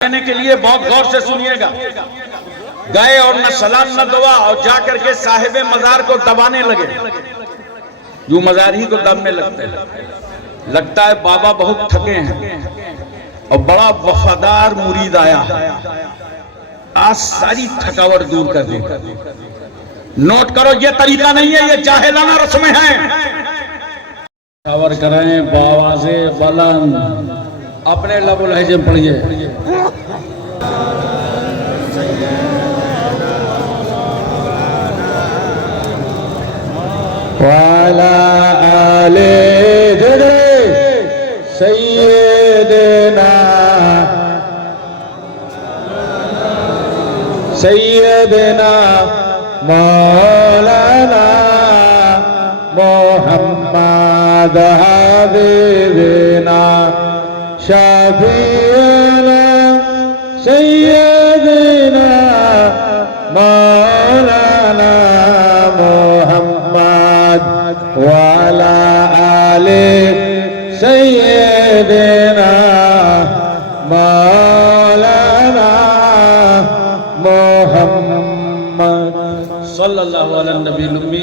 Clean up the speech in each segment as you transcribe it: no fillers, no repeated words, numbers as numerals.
कहने के लिए बहुत गौर से सुनिएगा। गए और न सलाम न दुआ और जाकर के साहिबे मजार को दबाने लगे। जो मजार ही को दबने लगते हैं। लगता है बाबा बहुत थके हैं और बड़ा वफादार मुरीद आया है, आज सारी थकावट दूर कर देगा। नोट करो, ये तरीका नहीं है, ये जाहिलाना रस्में हैं। खबर करें बावाज़े बुलंद, अपने लबो लहजे में पढ़िए। वाला आले सैयदना सैयदना मौलाना मोहम्मद हबीबना शफीअना सैयदना मौलाना मोहम्मद वाला आले सैयदना मौलाना मोहम्मद सल्लल्लाहु अलैहि नबी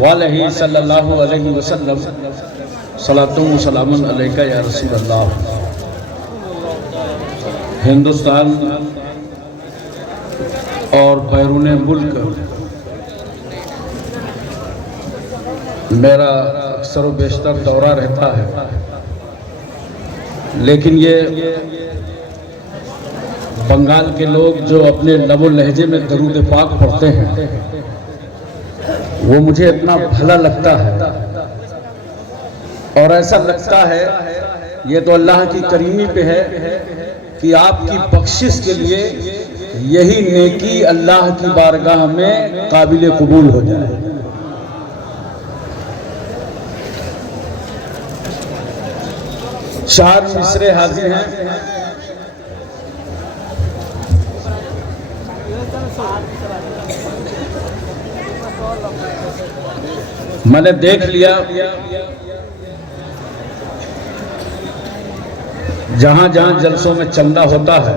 वालैहि सल्लल्लाहु अलैहि वसल्लम। सलातुम व सलामुन अलैका या रसूल अल्लाह। हिंदुस्तान और बैरून मुल्क मेरा अक्सर व बेशतर दौरा रहता है, लेकिन ये बंगाल के लोग जो अपने लबो लहजे में दरूद पाक पढ़ते हैं, वो मुझे इतना भला लगता है और ऐसा लगता है ये तो अल्लाह की करीमी पे है कि आपकी बख्शिश के लिए यही नेकी अल्लाह की बारगाह में काबिल कबूल हो जाए। चार मिसरे हाजिर हैं। मैंने देख लिया जहां जहां जलसों में चंदा होता है,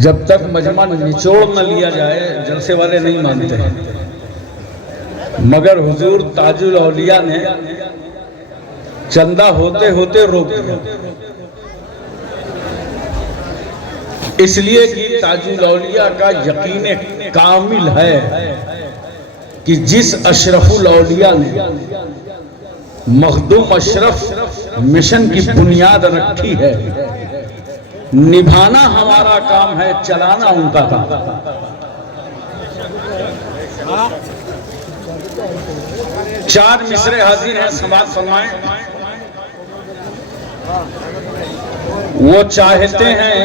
जब तक मजमा निचोड़ न लिया जाए जलसे वाले नहीं मानते हैं। मगर हुजूर ताजुल औलिया ने चंदा होते होते रोक दिया, इसलिए कि ताजुल औलिया का यकीन कामिल है कि जिस अशरफुल औलिया ने मखदूम अशरफ मिशन की बुनियाद रखी है, निभाना हमारा काम है, चलाना उनका काम। चार मिसरे हाजिर हैं, समाज फरमाएं। वो चाहते हैं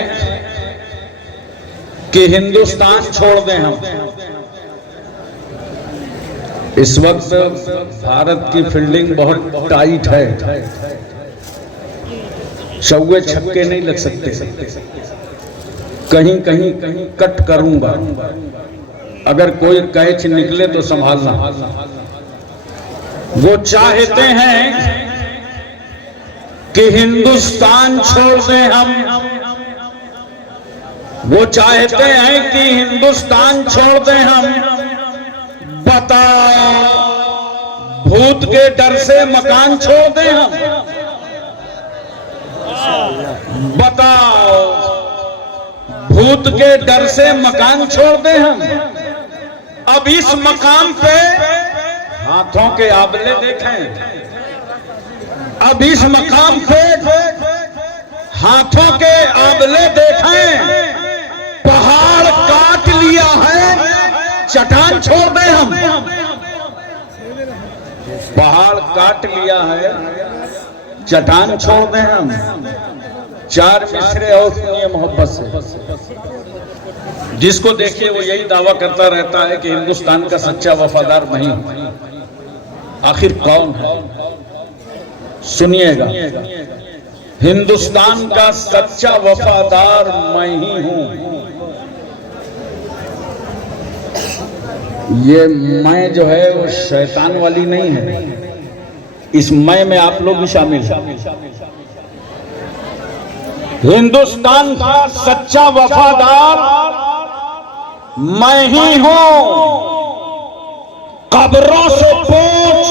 कि हिंदुस्तान छोड़ दें हम। इस वक्त भारत की फील्डिंग बहुत टाइट है, चौके छक्के नहीं लग सकते, कहीं कहीं कट करूंगा, अगर कोई कैच निकले तो संभालना। वो चाहते हैं कि हिंदुस्तान छोड़ दें हम, वो चाहते हैं कि हिंदुस्तान छोड़ दें हम। बताओ भूत के डर से मकान छोड़ दें हम? बताओ भूत के डर से मकान छोड़ दें हम? अब इस मकाम पे हाथों के आबले देखें, अब इस मकाम पे हाथों के आबले देखें। पहाड़ काट लिया है, चट्टान छोड़ दें हम? पहाड़ काट लिया है, चट्टान छोड़ दें हम? चार मिसरे और सुनिए मोहब्बत से। जिसको देखिए वो यही दावा करता रहता है कि हिंदुस्तान का सच्चा वफादार नहीं। आखिर कौन है? सुनिएगा, हिंदुस्तान का सच्चा वफादार मैं ही हूं। ये मैं जो है वो शैतान वाली नहीं है, इस मैं में आप लोग भी शामिल हैं। हिंदुस्तान का सच्चा वफादार मैं ही हूं। कब्रों से पूछ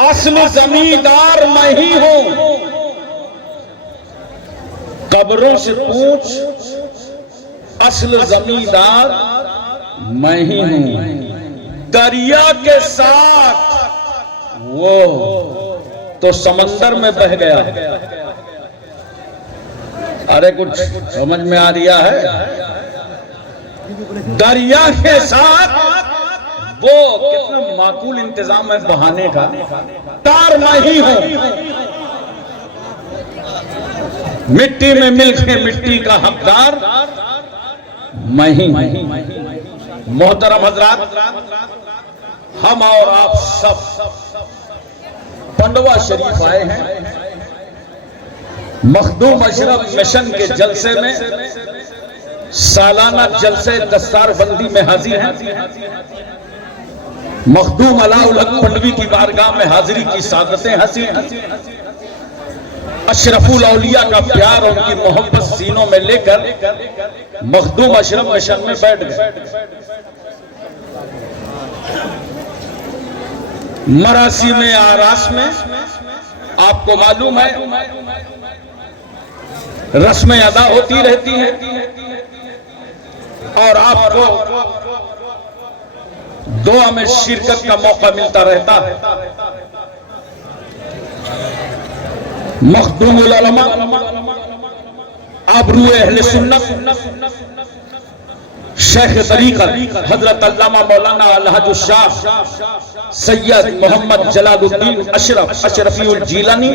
असली जमींदार मैं ही हूं। कब्रों से पूछ असली जमींदार मैं ही हूं। दरिया के साथ वो तो समंदर में बह गया। अरे कुछ समझ में आ रहा है? दरिया के साथ वो कितना माकूल इंतजाम है बहाने का। तार मैं ही हूं। मिट्टी में मिलके मिट्टी का हकदार मैं ही हूं। मोहतरम हजरात, हम और आप सब पंडवा शरीफ आए हैं। मखदूम अशरफ मिशन के जलसे में, सालाना जलसे दस्तारबंदी में हाजिर हैं। मखदूम अलाउल हक पंडवी की बारगाह में हाजिरी की सादतें हंसी हैं। अशरफुल औलिया का प्यार और उनकी मोहब्बत सीनों में लेकर मखदूम अशरफ मिशन में बैठ गए। मरासी में, आरास में आपको मालूम है रस्में अदा होती रहती हैं और आपको दुआ में शिरकत का मौका मिलता रहता है। मखदूमुल उलमा, आबरूए अहले सुन्नत, शेख तरीक़त हजरत अल्लामा मौलाना अलहाज शाह सैयद मोहम्मद जलालुद्दीन अशरफी जीलानी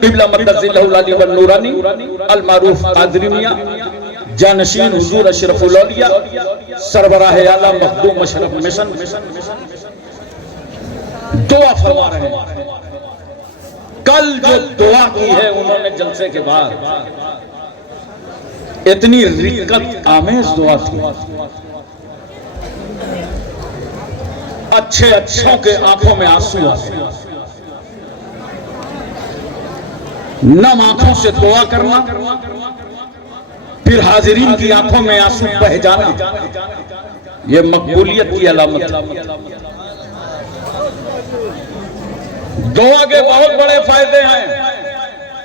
क़िबला मद्दज़िल्लहुल अली व नूरानी अल मारूफ क़ादरी मियां जानशीन हुजूर अशरफुल औलिया सरबराह आला मखदूम अशरफ मिशन दुआ फरमा रहे हैं। कल जो दुआ की है उन्होंने जलसे के बाद, इतनी रिक्कत आमेज दुआ थी। अच्छों के आंखों में आंसू आए। नम आंखों से दुआ करना, फिर हाजिरीन की आंखों में आंसू बह जाना, यह मकबूलियत की अलामत है। दुआ के बहुत बड़े फायदे हैं।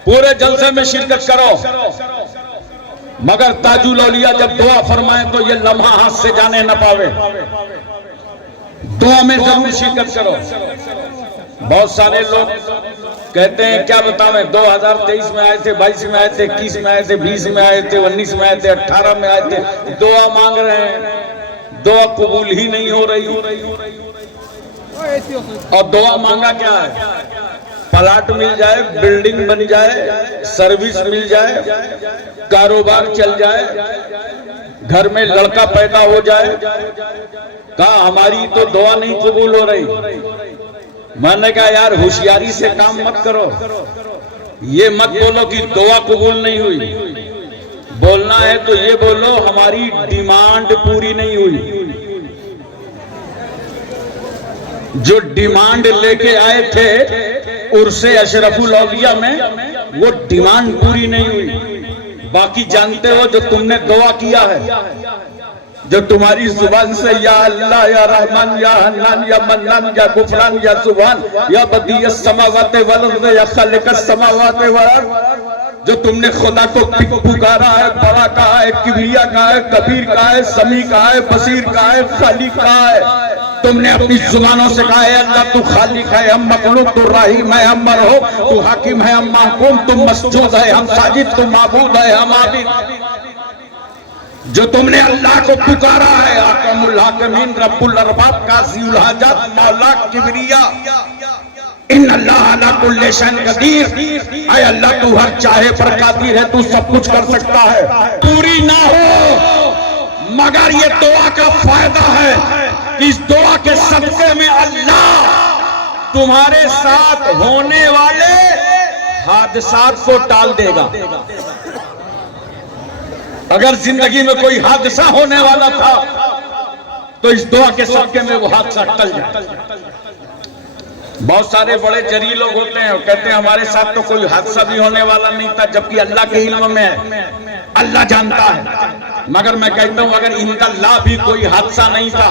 पूरे जलसे में शिरकत करो, मगर ताजुल औलिया जब दुआ फरमाए तो ये लम्हा हाथ से जाने न पावे। दुआ में जरूर शिरकत करो। बहुत सारे लोग कहते हैं क्या बतावें, 2023 में आए थे, 22 में आए थे, 21 में आए थे, 20 में आए थे, 19 में आए थे, 18 में आए थे, दुआ मांग रहे हैं, दुआ कबूल ही नहीं हो रही। और दुआ मांगा क्या है? प्लाट मिल जाए, बिल्डिंग बन जाए, सर्विस मिल जाए, कारोबार चल जाए, घर में लड़का पैदा हो जाए। कहा हमारी तो दुआ नहीं कबूल हो रही। मैंने कहा यार होशियारी से काम मत करो, ये मत बोलो कि दुआ कबूल नहीं हुई। बोलना है तो ये बोलो हमारी डिमांड पूरी नहीं हुई। जो डिमांड लेके आए थे उर्से अशरफुल औलिया में, वो डिमांड पूरी नहीं हुई। बाकी जानते हो जो तुमने दुआ किया है, जो तुम्हारी जुबान से या अल्लाह या रहमान या हन्नान या मन्नान या गुफरान या सुभान या बदियस समावाते वल अर्ज़ या खालिकस समावाते वल अर्ज़, जो तुमने खुदा को पुकारा है, बड़ा कहा है, किबरिया कहा है, कबीर कहा है, समी कहा है, बसीर कहा है, खालिक कहा है। तुमने अपनी जुबानों से कहा है अल्लाह तू खालिक है, हम मखलूक, तू रहीम है, हम मरहूम, तू हाकिम है, हम महकूम, तू मसजूद है, हम साजिद, तू माबूद है, हम आबिद। जो तुमने अल्लाह को पुकारा है, आकमुल हाकिमीन, रब्बुल अरबाब, काज़िउल हाजात, मौला किबरिया, इन अल्लाह अला कुल्ली शैइन कदीर, ऐ अल्लाह तू हर चाहे पर कादिर है, तू सब कुछ कर सकता है। पूरी ना हो मगर ये दुआ का फायदा है, इस दुआ के सदके में अल्लाह तुम्हारे साथ होने वाले हादसात को टाल देगा। अगर जिंदगी में कोई हादसा होने वाला था तो इस दुआ के सदके में वो हादसा टल जाए। बहुत सारे बड़े जरी लोग होते हैं और कहते हैं हमारे साथ तो कोई हादसा भी होने वाला नहीं था, जबकि अल्लाह के इल्म में है, अल्लाह जानता है। मगर मैं कहता हूं अगर इंशाअल्लाह भी कोई हादसा नहीं था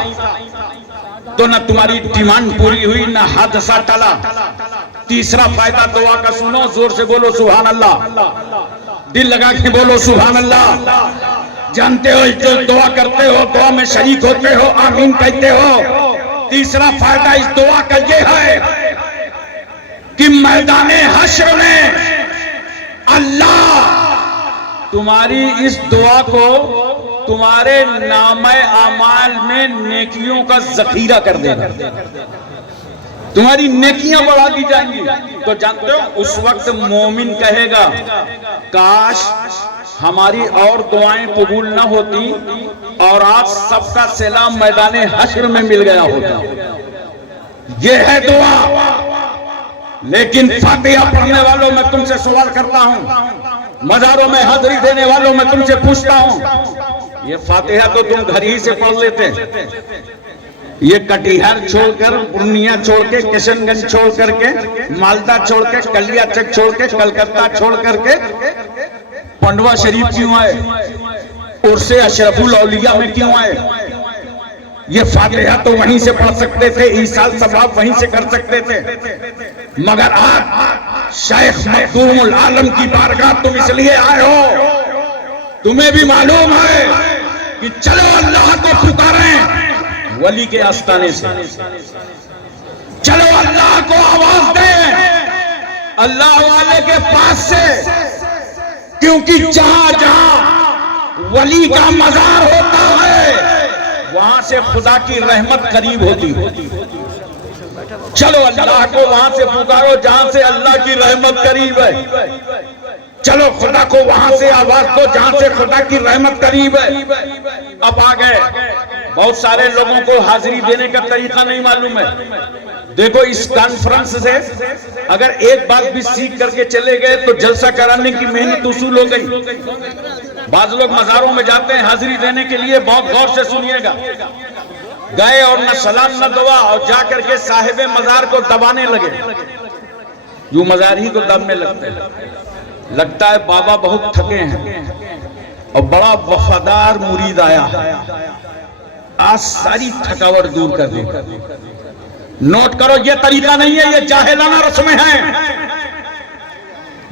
तो ना तुम्हारी डिमांड पूरी हुई ना हादसा टला। तीसरा फायदा दुआ का सुनो, जोर से बोलो सुभान अल्लाह, दिल लगा के बोलो सुभान अल्लाह। जानते हो जो दुआ करते हो, दुआ में शरीक होते हो, आमीन कहते हो। तीसरा फायदा इस दुआ का ये है कि मैदाने हश्र में अल्लाह तुम्हारी इस दुआ को तुम्हारे नामे अमाल में नेकियों का जखीरा कर देगा, तुम्हारी नेकियां बढ़ा दी जाएंगी। तो जानते हो उस वक्त मोमिन कहेगा काश हमारी और दुआएं कबूल ना होती और आज सबका सलाम मैदाने हश्र में मिल गया होता। ये है दुआ। लेकिन फातिहा पढ़ने वालों में तुमसे सवाल करता हूं, मज़ारों में हाजिरी देने वालों में तुमसे पूछता हूं, ये फातिहा तो तुम घर ही से पढ़ लेते, ये कटिहार छोड़कर, पूर्णिया छोड़ के, किशनगंज छोड़ करके, मालदा छोड़ के, कलियाचक छोड़ के, कलकत्ता छोड़ करके पंडवा शरीफ क्यों आए, उर्से अशरफुल औलिया में क्यों आए? ये फातिहा तो वहीं से पढ़ सकते थे, ईसाल सवाब वहीं से कर सकते थे, मगर आप शेख मखदूमुल आलम की बारगाह तुम इसलिए आए हो, तुम्हें भी मालूम है कि चलो अल्लाह को पुकारें वली के आस्ताने से, चलो अल्लाह को आवाज दें अल्लाह वाले के पास से, क्योंकि जहां जहां वली का मजार होता है वहां से खुदा की रहमत करीब होती है। चलो अल्लाह को वहां से पुकारो जहां से अल्लाह की रहमत करीब है, चलो खुदा को वहां से आवाज दो जहां से खुदा की रहमत करीब है। अब आ गए, बहुत सारे लोगों को हाजिरी देने का तरीका नहीं मालूम है। देखो इस कॉन्फ्रेंस से अगर एक बात भी सीख करके चले गए तो जलसा कराने की मेहनत उसूल हो गई। बाज लोग मज़ारों में जाते हैं हाजिरी देने के लिए, बहुत गौर से सुनिएगा, गए और न सलाम न दुआ और जाकर के साहिबे मजार को दबाने लगे, यूं मजार ही को दबने लगता है बाबा बहुत थके हैं और बड़ा वफादार मुरीद आया, आज सारी थकावट दूर कर देगा। नोट करो ये तरीका नहीं है, ये जाहिलाना रस्में हैं।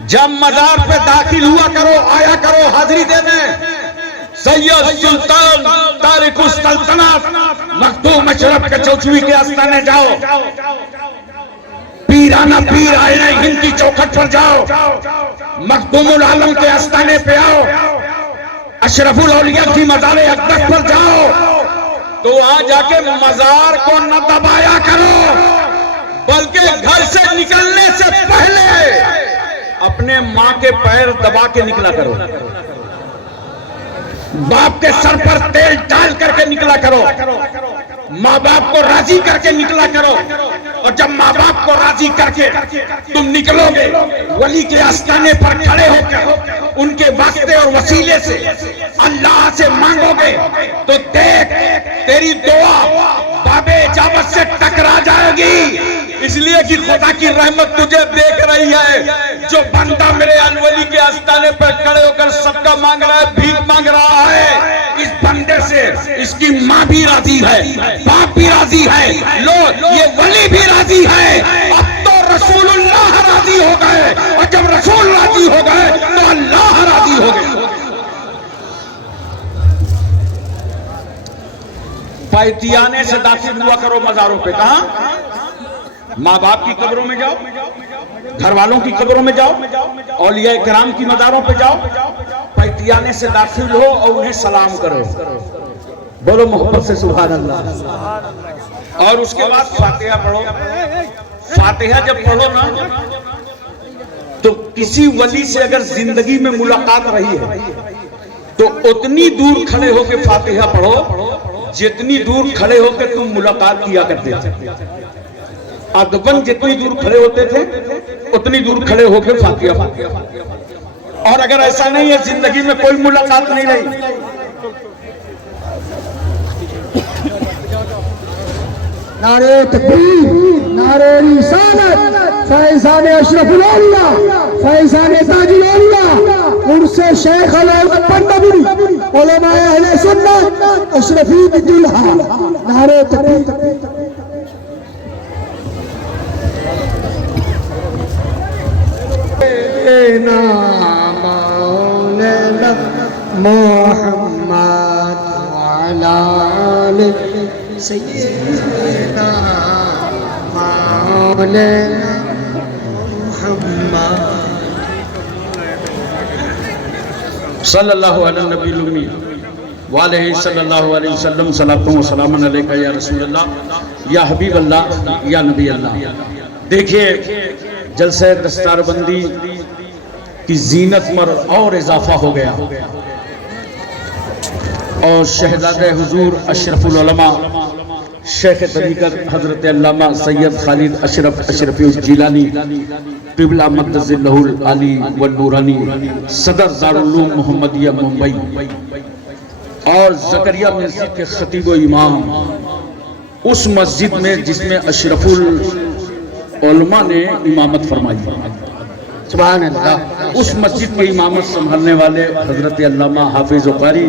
जब मजार पे दाखिल हुआ करो, आया करो हाजिरी देने, सैयद सुल्तान तारिकुस सल्तनत मखदूम अशरफ के चौचवी के आस्थाने जाओ, पीराना पीर आए हिंद की चौखट पर जाओ, मखदूमुल आलम के आस्थाने पे आओ, अशरफुल औलिया की मजार अक़दस पर जाओ, तो वहां जाके मजार को न दबाया करो, बल्कि घर से निकलने से पहले अपने मां के पैर दबा के निकला करो, बाप के सर पर तेल डाल करके निकला करो, माँ बाप को राजी करके निकला करो। और जब माँ बाप को राजी करके तुम निकलोगे, वली के आस्थाने पर खड़े होकर उनके वास्ते और वसीले से अल्लाह से मांगोगे, तो देख तेरी दुआ बाबे इजाबत से टकरा जाएगी, इसलिए कि खुदा की रहमत तुझे देख रही है। जो बंदा मेरे अलवली के आस्थाने पर खड़े होकर सबका मांग रहा है, भीख मांग रहा है, इस बंदे से इसकी माँ भी राजी है, बाप भी राजी है, लो ये वली भी राजी है। अब तो रसूलुल्लाह राजी हो गए, और जब रसूल राजी हो गए तो अल्लाह राजी हो गए। पैतियाने से दाखिल हुआ करो मजारों पे, कहा माँ बाप की कब्रों में जाओ, घर वालों की कब्रों में जाओ, औलिया किराम की मजारों पे जाओ, पैतियाने से दाखिल हो और उन्हें सलाम करो, बोलो मोहब्बत से सुभान अल्लाह। और उसके बाद फातिहा पढ़ो। फातिहा जब पढ़ो ना, तो किसी वली से अगर जिंदगी में मुलाकात रही है तो उतनी दूर खड़े होकर फातिहा पढ़ो जितनी दूर खड़े होकर तुम मुलाकात किया करते थे। अदबन जितनी दूर खड़े होते थे उतनी दूर खड़े होकर फातिहा पढ़ो। और अगर ऐसा नहीं है, जिंदगी में कोई मुलाकात नहीं रही, नारे तकबीर, नारे रिसालत, फैज़ान अशरफुल औलिया, फैज़ान ताजुल औलिया, उनसे शेख अल-पंडवी, उलमाए अहले सुन्नत, अशरफी की दुल्हा, नारे तकबीर। मौलाना मोहम्मद वाला सैयदना मौलाना मोहम्मद सल्लल्लाहु अलैहि नबील उम्मी वालैहि सल्लल्लाहु अलैहि वसल्लम सलातु व सलामुन अलैका या रसूलल्लाह या हबीब अल्लाह या नबी अल्लाह। देखिए जलसे दस्तारबंदी की जीनत में और इजाफा हो गया और शहजादे हुजूर अशरफुल उलमा शेख तरीक़त हजरत अल्लामा सैयद खालिद अशरफ अशरफी जिलानी क़िबला मद्दज़िल्लहुल आली व नूरानी सदर दारुल उलूम मोहम्मदिया मुंबई और ज़करिया मस्जिद के खतीब व इमाम उस मस्जिद में जिसमें अशरफुल उलमा ने इमामत फरमाई, सुभान अल्लाह, उस मस्जिद की इमामत संभालने वाले हजरत अल्लामा हाफिज कारी